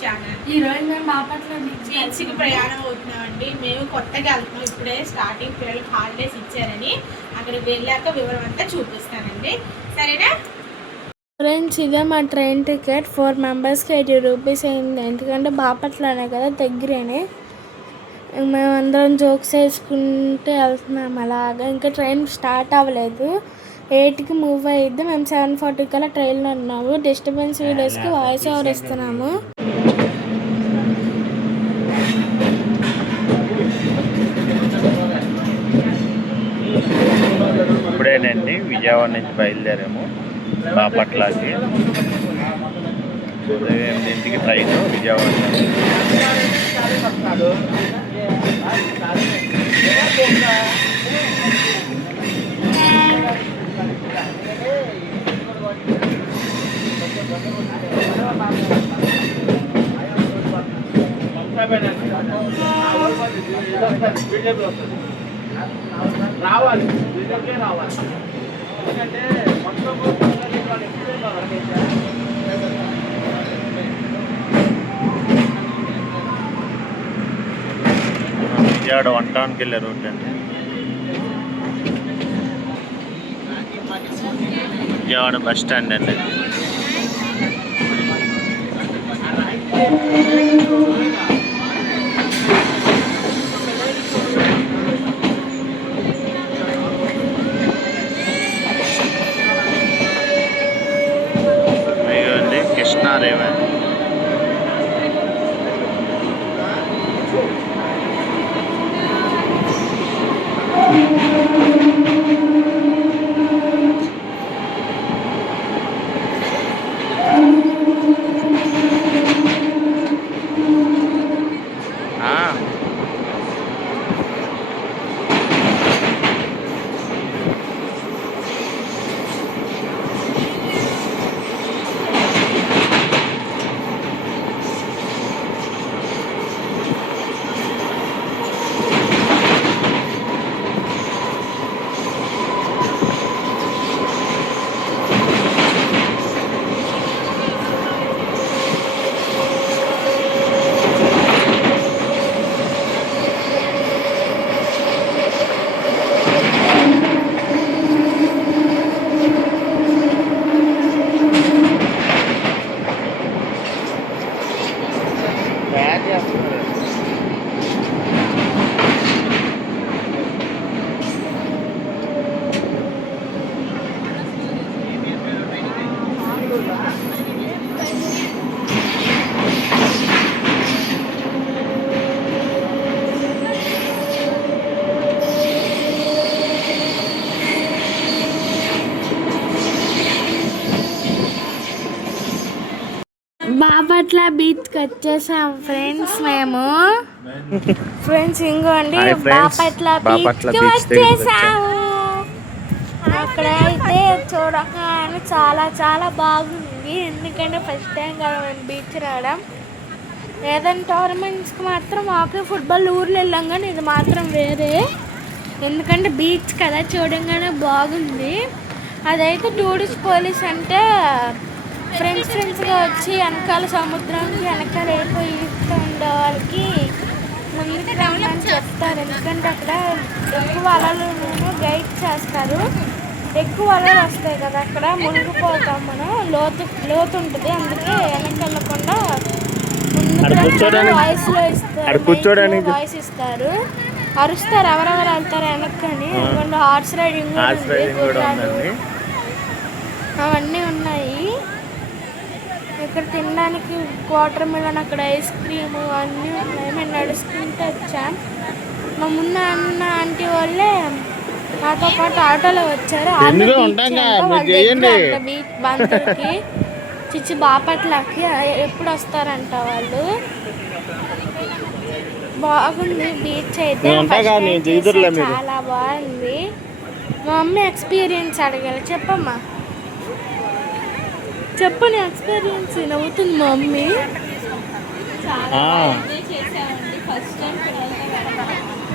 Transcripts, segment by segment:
Channel. ఈరోజు మేము బాపట్ల బీచ్కి ప్రయాణం అవుతున్నామండి. మేము కొత్తగా వెళ్తున్నాం, ఇప్పుడే స్టార్టింగ్. పిల్లలకి హాలిడేస్ ఇచ్చారని అక్కడికి వెళ్ళాక వివరం అంతా చూపిస్తానండి, సరేనా ఫ్రెండ్స్? ఇదే మా ట్రైన్ టికెట్. 4 మెంబర్స్కి 80 రూపీస్ అయింది. ఎందుకంటే బాపట్లనే కదా, దగ్గరేనే. మేము అందరం జోక్స్ వేసుకుంటూ వెళ్తున్నాం అలాగా. ఇంకా ట్రైన్ స్టార్ట్ అవ్వలేదు. 8కి మూవ్ అయ్యిద్ది. మేము 7:40 కల్లా ట్రైన్లో ఉన్నాము. డిస్టర్బెన్స్ వీడియోస్కి వాయిస్ ఓవర్ ఇస్తున్నాము. ఇప్పుడేనండి విజయవాడ నుంచి బయలుదేరాము బాపట్లకి. ఉదయం 8కి ట్రైన్ విజయవాడ నుంచి. రావాలి రావాలి ఎందుకంటే మొత్తం విజయవాడ 1 టౌన్కి వెళ్ళే రూట్ అండి. విజయవాడ బస్ స్టాండ్ అండి. ఇదిగోండి కృష్ణా రివర్. బాపట్ల బీచ్కి వచ్చేసాం ఫ్రెండ్స్ మేము. ఫ్రెండ్స్ ఇంకోండి బాపట్ల బీచ్కి వచ్చేసాము. అక్కడ అయితే చూడగానే చాలా చాలా బాగుంది. ఎందుకంటే ఫస్ట్ టైం కదా మేము బీచ్ రావడం. ఏదైనా టోర్నమెంట్స్కి మాత్రం మాకు ఫుట్బాల్ ఊర్లో వెళ్ళాం, కానీ ఇది మాత్రం వేరే. ఎందుకంటే బీచ్ కదా, చూడంగానే బాగుంది. అదైతే టూరిస్ట్ పోలీస్ అంటే ఫ్రెండ్స్గా వచ్చి వెనకాల సముద్రానికి వెనకాల వెళ్ళిపోయి ఉండే వాళ్ళకి ముందుకు రమ్మని చెప్తారు. ఎందుకంటే అక్కడ ఎక్కువ అలలు గైడ్ చేస్తారు. ఎక్కువ అలలు వస్తాయి కదా, అక్కడ మునిగిపోతాం మనం. లోతు ఉంటుంది. అందుకే వెనక్కి వెళ్ళకుండా వాయిస్లో ఇస్తారు, వాయిస్ ఇస్తారు, అరుస్తారు ఎవరెవరు వెళ్తారు వెనక్కని. హార్స్ రైడింగ్ అవన్నీ ఉన్నాయి. ఇక్కడ తినడానికి వాటర్ మిలన్, అక్కడ ఐస్ క్రీము అన్నీ ఉన్నాయి. మేము నడుచుకుంటూ వచ్చాం. మా ముందు అన్న ఆంటీ వాళ్ళే నాతో పాటు ఆటోలో వచ్చారు. బీచ్ బంతులకి చిచ్చి బాపట్లకి ఎప్పుడు వస్తారంట వాళ్ళు. బాగుంది బీచ్ అయితే, చాలా బాగుంది. మా మమ్మీ ఎక్స్పీరియన్స్ అడగాలి. చెప్పమ్మా, చెప్పు నీ ఎక్స్పీరియన్స్. నవ్వుతుంది మా మమ్మీ.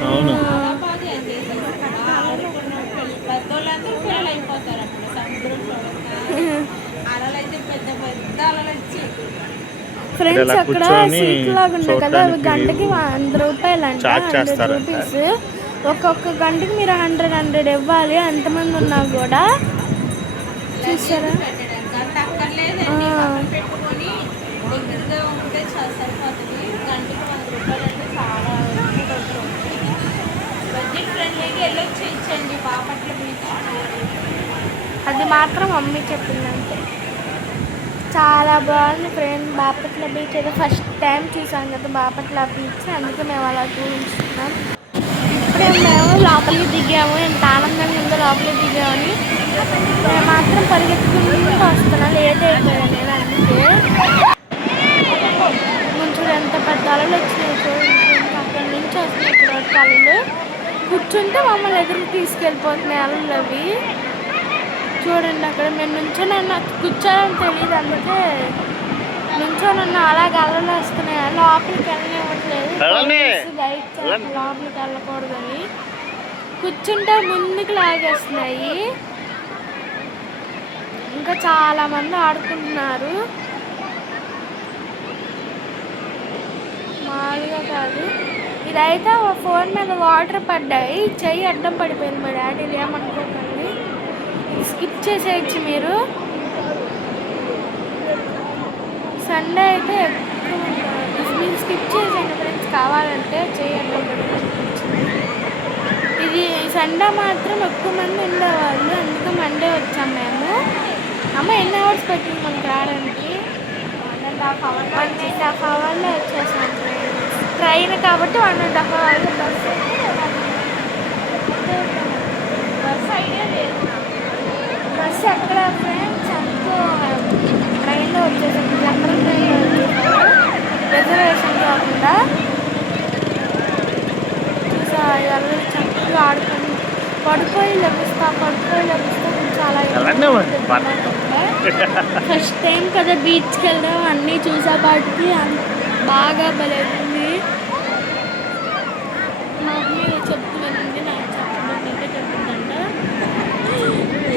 అవును. పెద్దోళ్ళందరూ పిల్లలు అయిపోతారు అప్పుడు సముద్రంలో. అలలు అయితే పెద్ద పెద్ద అలలు వచ్చి ఫ్రెండ్స్ ఇలా అక్కడ కూర్చొని సీట్ లాగా ఉన్నాయి కదా అవి చూడటానికి గంటకి 100 రూపాయలు అంట, చార్జ్ 100 చేస్తారంట. రూపీస్. ఒక్కొక్క గంటకి మీరు 100 ఇవ్వాలి, ఎంతమంది ఉన్నా కూడా. చూసారా? పెట్టడానికి అంత అక్కర్లేదండి, పక్కన పెట్టుకొని దగ్గరగా ఉంటే సరిపోతుంది. గంటకి 100 రూపాయలు అంటే చాలా బడ్జెట్ ఫ్రెండ్లీగా వెళ్ళొచ్చి ఇచ్చండి బాపట్ల బీచ్. అది మాత్రం మమ్మీ చెప్పిందంటే చాలా బాగుంది ఫ్రెండ్. బాపట్ల బీచ్ అయితే ఫస్ట్ టైం చూసాం కదా బాపట్ల బీచ్, అందుకే మేము అలా చూపిస్తున్నాం. ఇప్పుడే మేము లోపలికి దిగాము, ఎంత ఆనందంగా ఉందో లోపలికి దిగామని. మేము మాత్రం పరిగెత్తుకుంటూ వస్తున్నాం, లేట్ అయిపోయాను నేను. అందుకే ముందు ఎంత పెద్ద అలలు వచ్చినాయి చూడండి, అక్కడి నుంచి వస్తున్నాయి ఇక్కడ అలలు. కూర్చుంటే మమ్మల్ని ఎదురు తీసుకెళ్ళిపోతున్నాయి అలలు అవి. చూడండి అక్కడ మేము నుంచోనన్నా కూర్చోని తెలియదు, అందుకే నుంచోనన్నా అలాగే అలలు వస్తున్నాయి. లోపలికి వెళ్ళనివ్వట్లేదు, బయట లోపలికి వెళ్ళకూడదని. కూర్చుంటే ముందుకు లాగేస్తున్నాయి. ఇంకా చాలా మంది ఆడుకుంటున్నారు, మామూలుగా కాదు. ఇదైతే ఫోన్ మీద వాటర్ పడ్డాయి, చెయ్యి అడ్డం పడిపోయింది. మా డాడీ ఏమనుకోకండి, స్కిప్ చేసేయచ్చు మీరు. సండే అయితే ఎక్కువ మీరు స్కిప్ చేసేయండి ఫ్రెండ్స్, కావాలంటే చెయ్యి అడ్డం పడిపోయింది. ఇది సండే మాత్రం ఎక్కువ మంది ఉండేవాళ్ళు, అందుకే మండే వచ్చాం మేము. అమ్మ ఎన్ని అవర్స్ పట్టింది మనకి రావడానికి? 1.5 అవర్లో వచ్చేసాం ఫ్రెండ్స్. ట్రైన్ కాబట్టి 1.5 అవర్లో బస్సు. బస్సు ఐడియా లేదు, బస్సు ఎక్కడ ఫ్రెండ్స్? అనుకో ట్రైన్లో వచ్చేసాం, జనరల్ ట్రైన్లో వచ్చేసాము, రిజర్వేషన్ కాకుండా. చూసా ఎవరు చక్కగా ఆడుకొని పడిపోయి లభిస్తా చాలా ఫస్ట్ టైం కదా బీచ్కి వెళ్ళడం, అన్నీ చూసా కాబట్టి బాగా బలేఉంది. నాకు చెప్తున్నానండి, నాకు చెప్పమంటే చెప్తుందంట.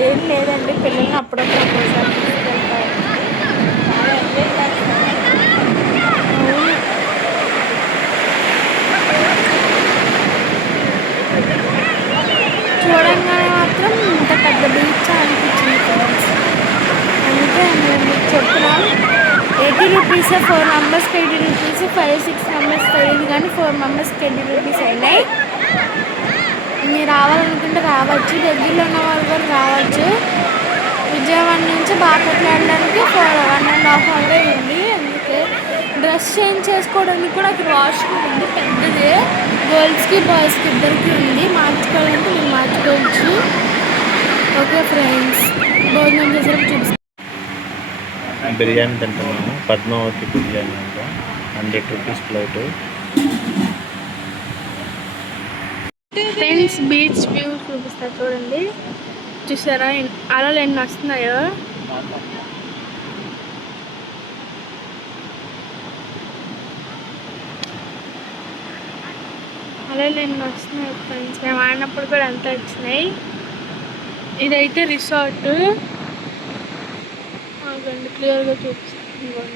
ఏం లేదండి, పిల్లల్ని అప్పుడప్పుడు ఒక్కోసారి తీసుకెళ్తారు, చాలా ఎంజాయ్ చేస్తారు. చూడంగానే మాత్రం ఇంత పెద్ద బీచ్ అనిపించింది ఫ్రెండ్స్. అందుకే మేము మీకు చెప్తున్నాం, 80 రూపీస్ 4 మెంబర్స్కి 80 రూపీస్, 5-6 మెంబర్స్ తెలియదు కానీ 4 మెంబర్స్కి 80 రూపీస్ అయినాయి. మీరు రావాలనుకుంటే రావచ్చు, దగ్గరలో ఉన్న వాళ్ళు కూడా రావచ్చు. విజయవాడ నుంచి బాపట్ల వెళ్ళడానికి 1.5 అవర్ అయింది. అందుకే డ్రెస్ చేంజ్ చేసుకోవడానికి కూడా అక్కడ వాష్రూమ్ ఉంది, పెద్దదే, గర్ల్స్కి బాయ్స్కి ఇద్దరికి ఉంది. మార్చుకోవాలంటే మీరు మార్చుకోవచ్చు. ఓకే ఫ్రెండ్స్, భోజనం చేసేటప్పుడు చూపిస్తాను. బిర్యానీ తింటున్నాము, పద్మావతి బిర్యానీ అంట, 100 rupees plate. Friends beach view చూపిస్తా చూడండి. చూసారా అలలు ఎన్ని వస్తున్నాయో? అలలు ఎన్ని వస్తున్నాయి ఫ్రెండ్స్, మేము ఆడినప్పుడు కూడా అంతా వచ్చినాయి. ఇదైతే రిసార్ట్, క్లియర్గా చూపిస్తాను.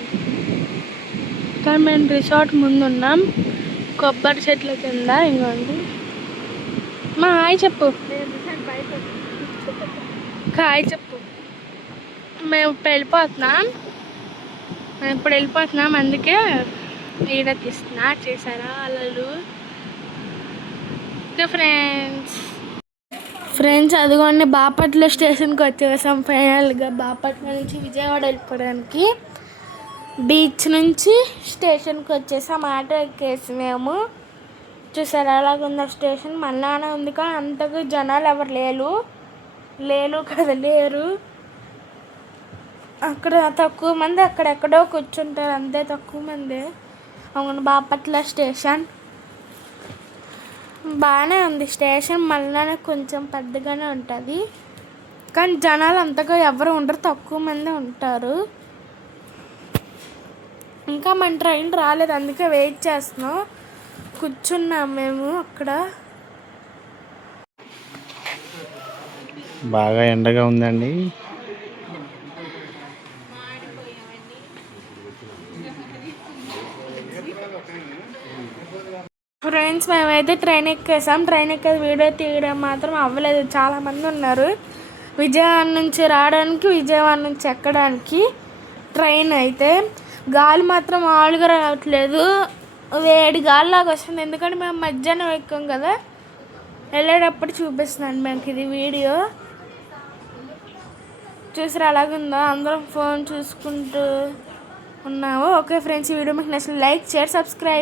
కానీ మేము రిసార్ట్ ముందు ఉన్నాం, కొబ్బరి చెట్ల కింద. ఇంకోండి మా హాయ్ చెప్పు, హాయ్ చెప్పు. మేము ఇప్పుడు వెళ్ళిపోతున్నాం, అందుకే వీడియో తీస్తున్నా. చేశారా అలలు? ఓకే ఫ్రెండ్స్ అదిగోండి బాపట్ల స్టేషన్కి వచ్చేసాం ఫైనల్గా. బాపట్ల నుంచి విజయవాడ వెళ్ళిపోవడానికి బీచ్ నుంచి స్టేషన్కి వచ్చేసాం, ఆటో ఎక్కేసి మేము. చూసారా అలాగుందా స్టేషన్? మళ్ళానే ఉంది కానీ అంతగా జనాలు ఎవరు లేరు. అక్కడ తక్కువ మంది, అక్కడెక్కడో కూర్చుంటారు అంతే, తక్కువ మంది. అవును, బాపట్ల స్టేషన్ బాగానే ఉంది. స్టేషన్ మళ్ళీ కొంచెం పెద్దగానే ఉంటుంది కానీ జనాలు అంతగా ఎవరు ఉండరు, తక్కువ మంది ఉంటారు. ఇంకా మన ట్రైన్ రాలేదు, అందుకే వెయిట్ చేస్తున్నాం. కూర్చున్నాం మేము అక్కడ. బాగా ఎండగా ఉందండి. ఫ్రెండ్స్ మేమైతే ట్రైన్ ఎక్కేసాం. ట్రైన్ ఎక్కే వీడియో తీయడం మాత్రం అవ్వలేదు. చాలామంది ఉన్నారు విజయవాడ నుంచి రావడానికి, విజయవాడ నుంచి ఎక్కడానికి. ట్రైన్ అయితే గాలి మాత్రం మామూలుగా రావట్లేదు, వేడి గాలిలాగా వస్తుంది. ఎందుకంటే మేము మధ్యాహ్నం ఎక్కాం కదా, వెళ్ళేటప్పుడు చూపిస్తున్నాను మాకు ఇది వీడియో. చూసారు అలాగుందా, అందరం ఫోన్ చూసుకుంటూ ఉన్నాము. ఓకే ఫ్రెండ్స్, ఈ వీడియో మీకు నచ్చిన లైక్ షేర్ సబ్స్క్రైబ్.